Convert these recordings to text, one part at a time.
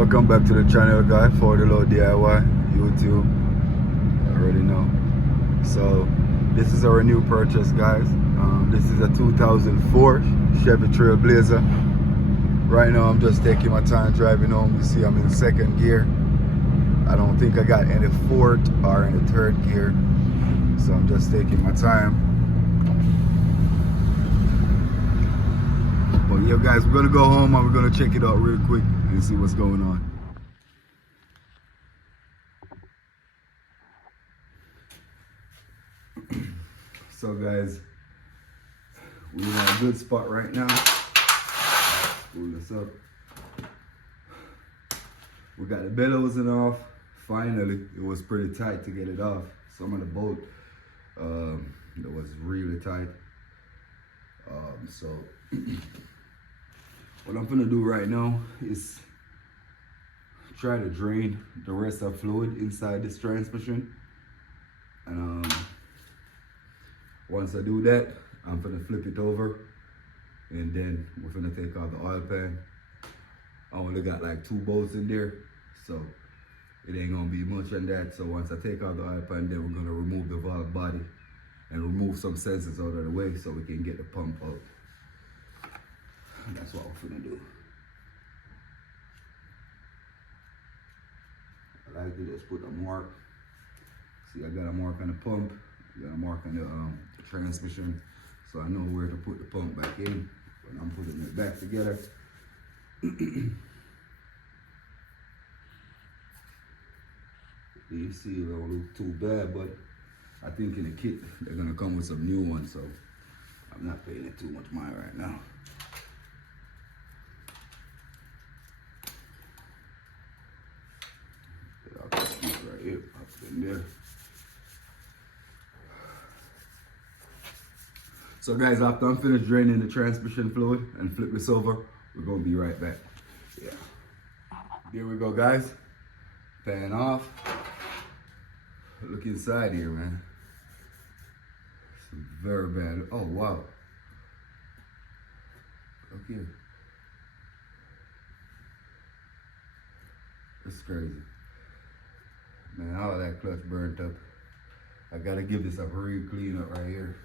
Welcome back to the channel, guys. For the Low DIY YouTube. You already know. So this is our new purchase, guys. This is a 2004 Chevy Trailblazer. Right now I'm just taking my time driving home. You see I'm in second gear. I don't think I got any fourth or any third gear, so I'm just taking my time. But yeah, guys, we're gonna go home and we're gonna check it out real quick and see what's going on. So guys, we're in a good spot right now. Pull this up. We got the bellowsing off. Finally, it was pretty tight to get it off. Some of the bolt it was really tight. So what I'm gonna do right now is try to drain the rest of fluid inside this transmission. And once I do that, I'm gonna flip it over and then we're gonna take out the oil pan. I only got like 2 bolts in there, so it ain't gonna be much on that. So once I take out the oil pan, then we're gonna remove the valve body and remove some sensors out of the way so we can get the pump out. And that's what we're gonna do. I like to just put a mark. See, I got a mark on the pump, I got a mark on the transmission, so I know where to put the pump back in when I'm putting it back together. You see, it don't look too bad, but I think in the kit they're gonna come with some new ones, so I'm not paying it too much mind right now. Get out this piece right here, up in there. So guys, after I'm finished draining the transmission fluid and flip this over, we're gonna be right back. Yeah. There we go, guys. Pan off. Look inside here, man. It's very bad. Oh, wow. Okay. That's crazy. Man, all of that clutch burnt up. I gotta give this a real clean up right here.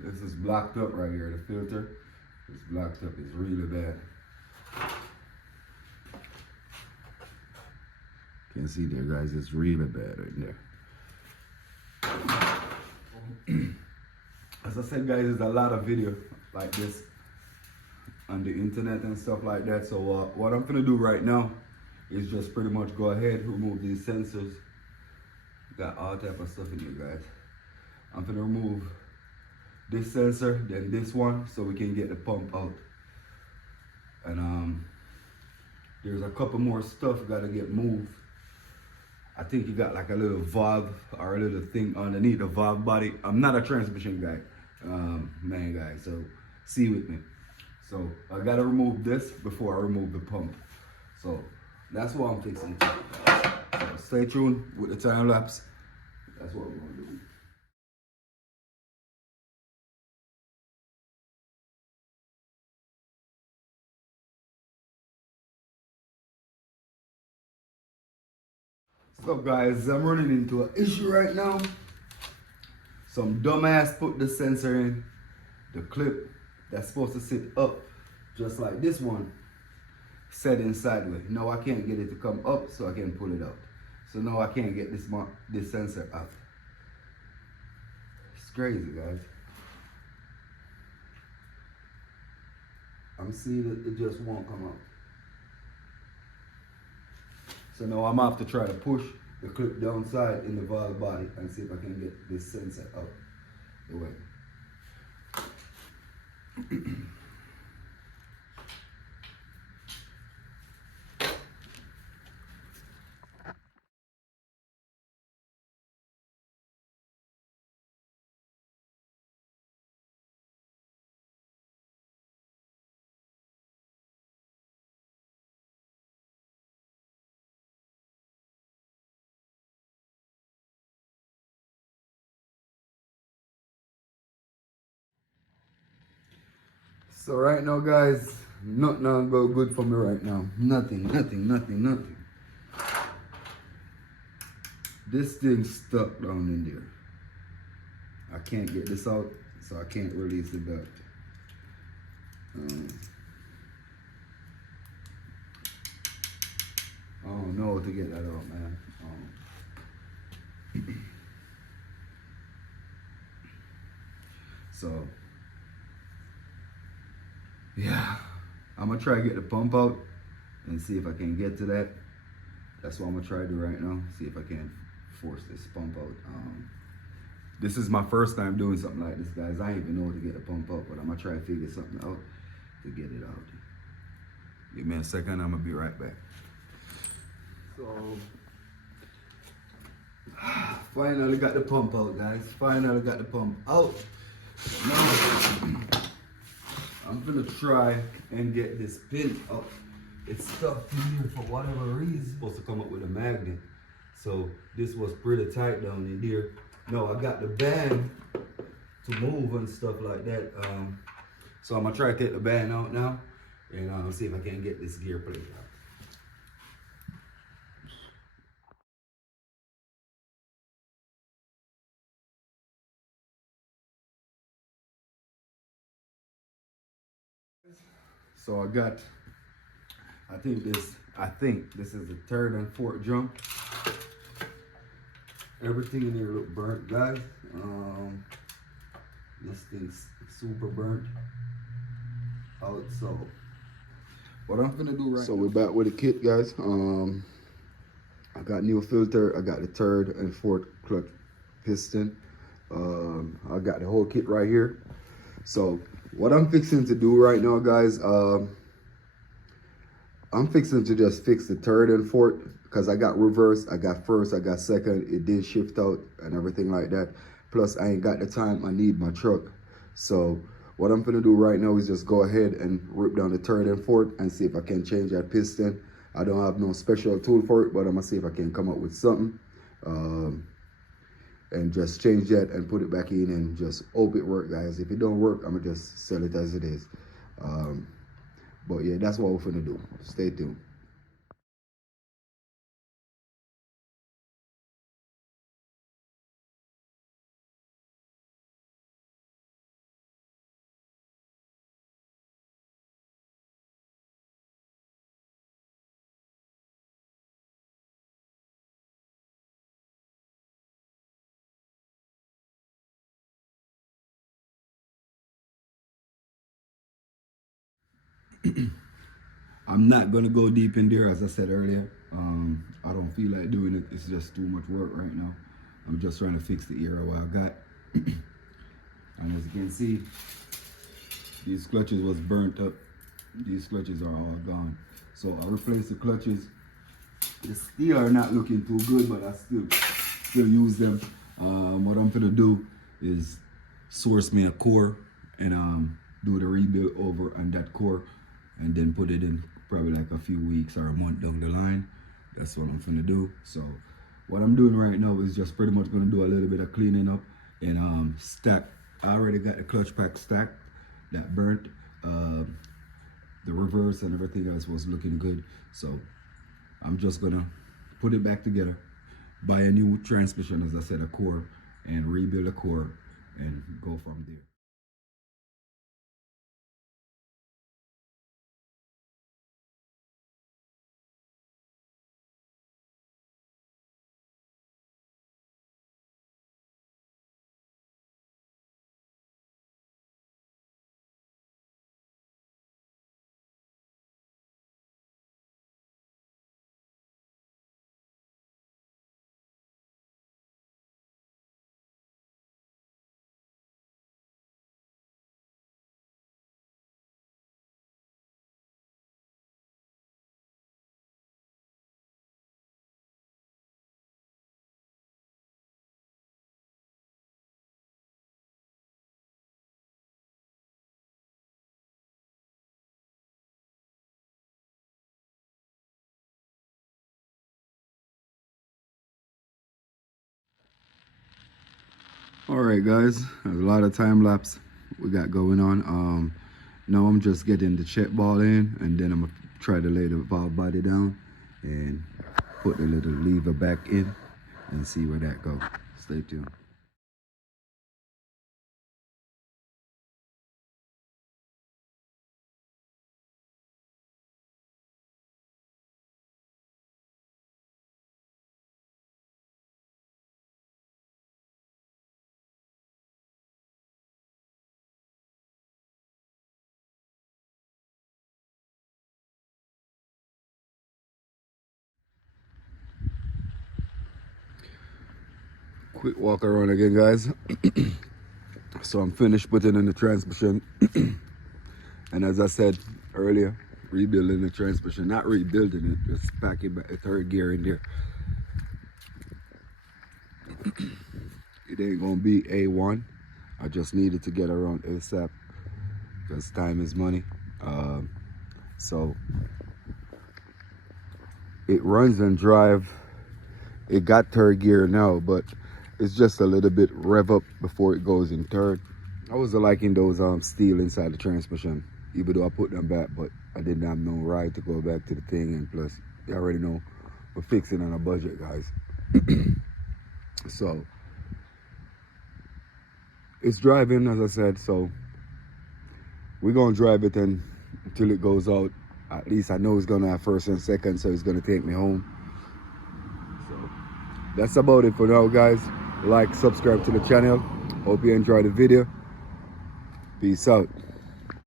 This is blocked up right here. The filter is blocked up. It's really bad. Can't see there, guys. It's really bad right there. As I said, guys, there's a lot of video like this on the internet and stuff like that. So what I'm gonna do right now is just pretty much go ahead, remove these sensors. Got all type of stuff in here, guys. I'm gonna remove this sensor, then this one, so we can get the pump out. And there's a couple more stuff gotta get moved. I think you got like a little valve or a little thing underneath the valve body. I'm not a transmission guy, man guy, so see with me. So I gotta remove this before I remove the pump. So that's what I'm fixing. So stay tuned with the time lapse. That's what we're gonna do. So guys, I'm running into an issue right now. Some dumbass put the sensor in the clip that's supposed to sit up, just like this one, set in sideways. Now I can't get it to come up, so I can pull it out. So now I can't get this sensor out. It's crazy, guys. I'm seeing it just won't come out. So now I'm gonna have to try to push the clip downside in the valve body and see if I can get this sensor out the way. So right now, guys, nothing not go good for me right now. Nothing. This thing's stuck down in there. I can't get this out, so I can't release the belt. I don't know how to get that out, man. So, yeah, I'm gonna try to get the pump out and see if I can get to that. That's what I'm gonna try to do right now. See if I can force this pump out. This is my first time doing something like this, guys. I ain't even know how to get the pump out, but I'm gonna try to figure something out to get it out. Give me a second, I'm gonna be right back. So, finally got the pump out, guys. Finally got the pump out. Now, I'm gonna try and get this pin out. It's stuck in here for whatever reason. It's supposed to come up with a magnet. So this was pretty tight down in there. No, I got the band to move and stuff like that. So I'm gonna try to take the band out now and see if I can get this gear plate out. So I think this is the third and fourth jump. Everything in here look burnt, guys. This thing's super burnt out. So what I'm gonna do right now. So we're back with the kit, guys. I got new filter. I got the third and fourth clutch piston. I got the whole kit right here. So what I'm fixing to do right now, guys, I'm fixing to just fix the third and fourth because I got reverse, I got first, I got second. It did shift out and everything like that. Plus, I ain't got the time I need my truck. So what I'm gonna do right now is just go ahead and rip down the third and fourth and see if I can change that piston. I don't have no special tool for it, but I'm gonna see if I can come up with something. And just change that and put it back in and just hope it work, guys. If it don't work, I'm gonna just sell it as it is. But yeah, that's what we're gonna do. Stay tuned. I'm not gonna go deep in there, as I said earlier. I don't feel like doing it. It's just too much work right now. I'm just trying to fix the error what I got. And as you can see, these clutches was burnt up. These clutches are all gone. So I replaced the clutches. They still are not looking too good, but I still use them. What I'm gonna do is source me a core and do the rebuild over on that core and then put it in probably like a few weeks or a month down the line. That's what I'm gonna do. So what I'm doing right now is just pretty much gonna do a little bit of cleaning up and stack. I already got the clutch pack stacked that burnt. The reverse and everything else was looking good. So I'm just gonna put it back together, buy a new transmission, as I said, a core, and rebuild a core and go from there. All right, guys, there's a lot of time lapse we got going on. Now I'm just getting the check ball in, and then I'm gonna try to lay the valve body down and put the little lever back in and see where that goes. Stay tuned. Quick walk around again, guys. So I'm finished putting in the transmission. And as I said earlier, rebuilding the transmission, not rebuilding it, just packing back the third gear in there. It ain't gonna be A1. I just needed to get around ASAP because time is money. So it runs and drive. It got third gear now, but it's just a little bit rev up before it goes in third. I was liking those steel inside the transmission, even though I put them back, but I didn't have no ride to go back to the thing, and plus, you already know we're fixing on a budget, guys. So it's driving, as I said, so we're gonna drive it until it goes out. At least I know it's gonna have first and second, so it's gonna take me home. So that's about it for now, guys. Like, subscribe to the channel. Hope you enjoyed the video. Peace out.